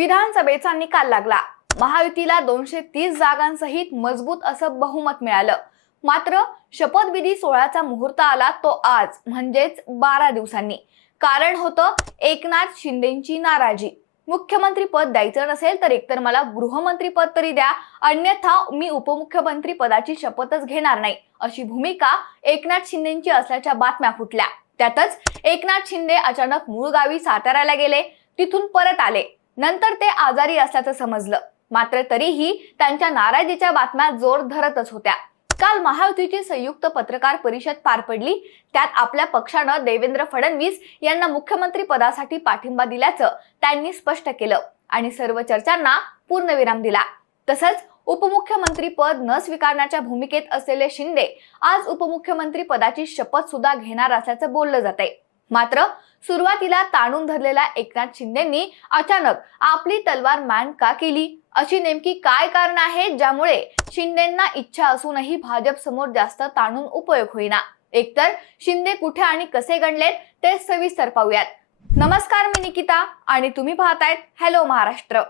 विधानसभेचा निकाल लागला. महायुतीला दोनशे तीस जागांसहित मजबूत असं बहुमत मिळालं. मात्र शपथविधी सोहळ्याचा मुहूर्त आला तो आज म्हणजेच बारा दिवसांनी. कारण होतं एकनाथ शिंदेची नाराजी. मुख्यमंत्री पद द्यायचं नसेल तर एकतर मला गृहमंत्री पद तरी द्या. अन्यथा मी उपमुख्यमंत्री पदाची शपथच घेणार नाही अशी भूमिका एकनाथ शिंदेची असल्याच्या बातम्या फुटल्या. त्यातच एकनाथ शिंदे अचानक मूळ गावी साताऱ्याला गेले. तिथून परत आले. नंतर ते आजारी असल्याचं समजलं. मात्र तरीही त्यांच्या नाराजीच्या बातम्या जोर धरतच होत्या. काल महायुतीची संयुक्त पत्रकार परिषद पार पडली. त्यात आपल्या पक्षानं देवेंद्र फडणवीस यांना मुख्यमंत्री पदासाठी पाठिंबा दिल्याचं त्यांनी स्पष्ट केलं आणि सर्व चर्चांना पूर्णविराम दिला. तसंच उपमुख्यमंत्री पद न स्वीकारण्याच्या भूमिकेत असलेले शिंदे आज उपमुख्यमंत्री पदाची शपथ सुद्धा घेणार असल्याचं बोललं जात मात्र सुरुवातीला ताणून धरलेल्या एकनाथ शिंदेंनी अचानक आपली तलवार मान का केली? अशी नेमकी काय कारण आहे ज्यामुळे शिंदेंना इच्छा असूनही भाजप समोर जास्त ताणून उपयोग होईना? एकतर शिंदे कुठे आणि कसे गणलेत ते सविस्तर पाहूयात. नमस्कार मी निकिता आणि तुम्ही पाहतायत हॅलो महाराष्ट्र.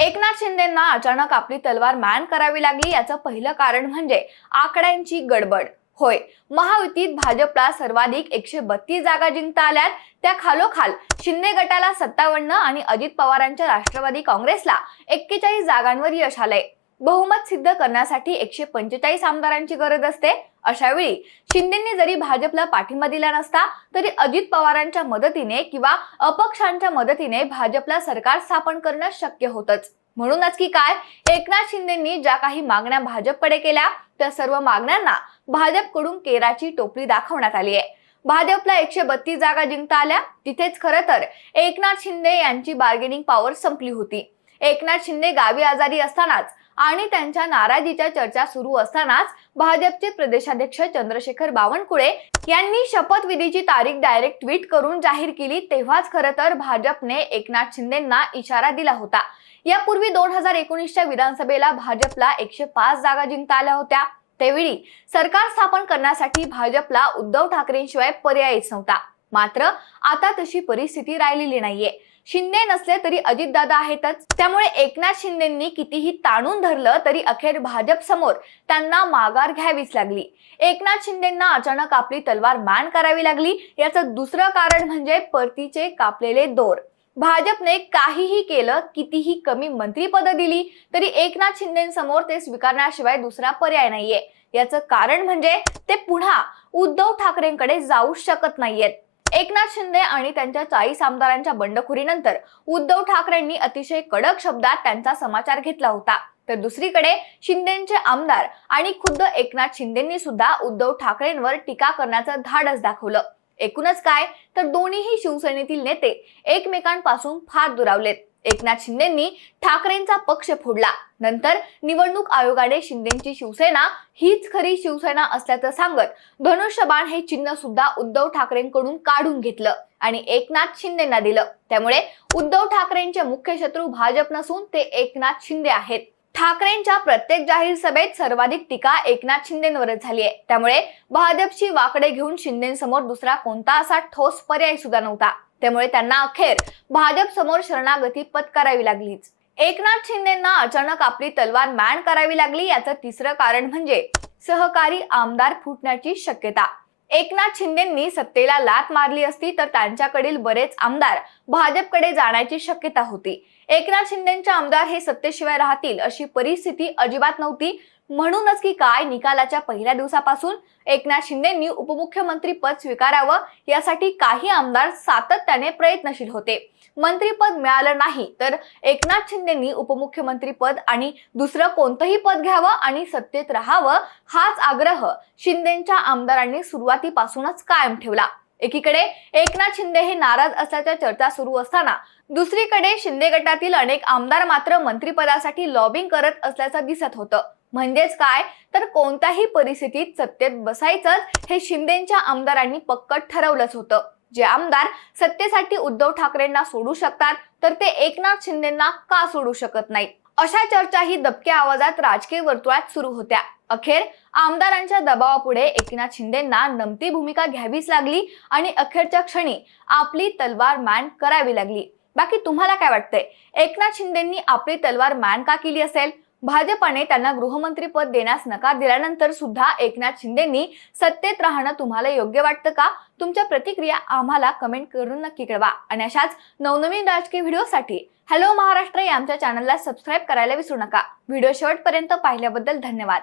एकनाथ शिंदेंना अचानक आपली तलवार मॅन करावी लागली याचं पहिलं कारण म्हणजे आकड्यांची गडबड. होय. महायुतीत भाजपला सर्वाधिक एकशे बत्तीस जागा जिंकता आल्यात. त्या खालोखाल शिंदे गटाला सत्तावन्न आणि अजित पवारांच्या राष्ट्रवादी काँग्रेसला एक्केचाळीस जागांवर यश आलंय. बहुमत सिद्ध करण्यासाठी एकशे पंचेचाळीस आमदारांची गरज असते. अशावेळी शिंदेंनी जरी भाजपला पाठिंबा दिला नसता तरी अजित पवारांच्या मदतीने किंवा अपक्षांच्या मदतीने भाजपला सरकार स्थापन करणं शक्य होतच. म्हणूनच की काय? एकनाथ शिंदेंनी ज्या काही मागण्या भाजपकडे केल्या त्या सर्व मागण्यांना भाजपकडून केराची टोपली दाखवण्यात आली आहे. भाजपला एकशे बत्तीस जागा जिंकता आल्या तिथेच खरं तर एकनाथ शिंदे यांची बार्गेनिंग पॉवर संपली होती. एकनाथ शिंदे गावी आजारी असतानाच आणि त्यांच्या नाराजीच्या चर्चा सुरू असतानाच भाजपचे प्रदेशाध्यक्ष चंद्रशेखर बावनकुळे यांनी शपथविधीची तारीख डायरेक्ट ट्विट करून जाहीर केली तेव्हाच खरं तर भाजपने एकनाथ शिंदेंना इशारा दिला होता. यापूर्वी दोन हजार एकोणीसच्या विधानसभेला भाजपला एकशे पाच जागा जिंकता आल्या होत्या. त्यावेळी सरकार स्थापन करण्यासाठी भाजपला उद्धव ठाकरेंशिवाय पर्यायच नव्हता. मात्र आता तशी परिस्थिती राहिलेली नाहीये. शिंदे नसले तरी अजितदादा आहेतच. त्यामुळे एकनाथ शिंदेंनी कितीही ताणून धरलं तरी अखेर भाजप समोर त्यांना माघार घ्यावीच लागली. एकनाथ शिंदेंना अचानक आपली तलवार मान करावी लागली. याचं दुसरं कारण म्हणजे परतीचे कापलेले दोर. भाजपने काहीही केलं कितीही कमी मंत्रीपद दिली तरी एकनाथ शिंदेसमोर ते स्वीकारण्याशिवाय दुसरा पर्याय नाहीये. याचं कारण म्हणजे ते पुन्हा उद्धव ठाकरेंकडे जाऊ शकत नाहीयेत. एकनाथ शिंदे आणि त्यांच्या चाळीस आमदारांच्या बंडखोरीनंतर उद्धव ठाकरेंनी अतिशय कडक शब्दात त्यांचा समाचार घेतला होता. तर दुसरीकडे शिंदेचे आमदार आणि खुद्द एकनाथ शिंदेंनी सुद्धा उद्धव ठाकरेंवर टीका करण्याचं धाडस दाखवलं. एकूणच काय? तर दोन्हीही शिवसेनेतील नेते एकमेकांपासून फार दुरावलेत. एकनाथ शिंदेंनी ठाकरेंचा पक्ष फोडला. नंतर निवडणूक आयोगाने शिंदेची शिवसेना हीच खरी शिवसेना असल्याचं सांगत धनुष्यबाण हे चिन्ह सुद्धा उद्धव ठाकरेंकडून काढून घेतलं आणि एकनाथ शिंदेना दिलं. त्यामुळे उद्धव ठाकरेंचे मुख्य शत्रू भाजप नसून ते एकनाथ शिंदे आहेत. ठाकरेंच्या प्रत्येक जाहीर सभेत सर्वाधिक टीका एकनाथ शिंदेवरच झाली आहे. त्यामुळे भाजपची वाकडे घेऊन शिंदेसमोर दुसरा कोणता असा ठोस पर्याय सुद्धा नव्हता. त्यामुळे त्यांना अखेर भाजप समोर शरणागती पत्करावी लागलीच. एकनाथ शिंदेना अचानक आपली तलवार मॅन करावी लागली याचं तिसरं कारण म्हणजे सहकारी आमदार फुटण्याची शक्यता. एकनाथ शिंदेंनी सत्तेला लात मारली असती तर त्यांच्याकडील बरेच आमदार भाजपकडे जाण्याची शक्यता होती. एकनाथ शिंदेचे आमदार हे सत्तेशिवाय राहतील अशी परिस्थिती अजिबात नव्हती. म्हणूनच की काय निकालाच्या पहिल्या दिवसापासून एकनाथ शिंदेंनी उपमुख्यमंत्री पद स्वीकारावं यासाठी काही आमदार सातत्याने प्रयत्नशील होते. मंत्रीपद मिळालं नाही तर एकनाथ शिंदेंनी उपमुख्यमंत्री पद आणि दुसरं कोणतंही पद घ्यावं आणि सत्तेत राहावं हाच आग्रह शिंदेच्या आमदारांनी सुरुवातीपासूनच कायम ठेवला. एकीकडे एकनाथ शिंदे हे नाराज असल्याच्या चर्चा सुरू असताना दुसरीकडे शिंदे गटातील अनेक आमदार मात्र मंत्रिपदासाठी लॉबिंग करत असल्याचं दिसत होतं. म्हणजेच काय? तर कोणत्याही परिस्थितीत सत्तेत बसायचंच हे शिंदेच्या आमदारांनी पक्क ठरवलंच होतं. जे आमदार सत्तेसाठी उद्धव ठाकरेंना सोडू शकतात तर ते एकनाथ शिंदेना का सोडू शकत नाही? अशा चर्चाही दबक्या आवाजात राजकीय वर्तुळात सुरू होत्या. अखेर आमदारांच्या दबावापुढे एकनाथ शिंदेना नमती भूमिका घ्यावीच लागली आणि अखेरच्या क्षणी आपली तलवार मॅन करावी लागली. बाकी तुम्हाला काय वाटतंय? एकनाथ शिंदेंनी आपली तलवार मॅन का केली असेल? भाजपाने त्यांना गृहमंत्री पद देण्यास नकार दिल्यानंतर सुद्धा एकनाथ शिंदेंनी सत्तेत राहणं तुम्हाला योग्य वाटतं का? तुमच्या प्रतिक्रिया आम्हाला कमेंट करून नक्की कळवा. आणि अशाच नवनवीन राजकीय व्हिडिओसाठी हॅलो महाराष्ट्र या आमच्या चॅनलला सबस्क्राईब करायला विसरू नका. व्हिडिओ शेवटपर्यंत पाहिल्याबद्दल धन्यवाद.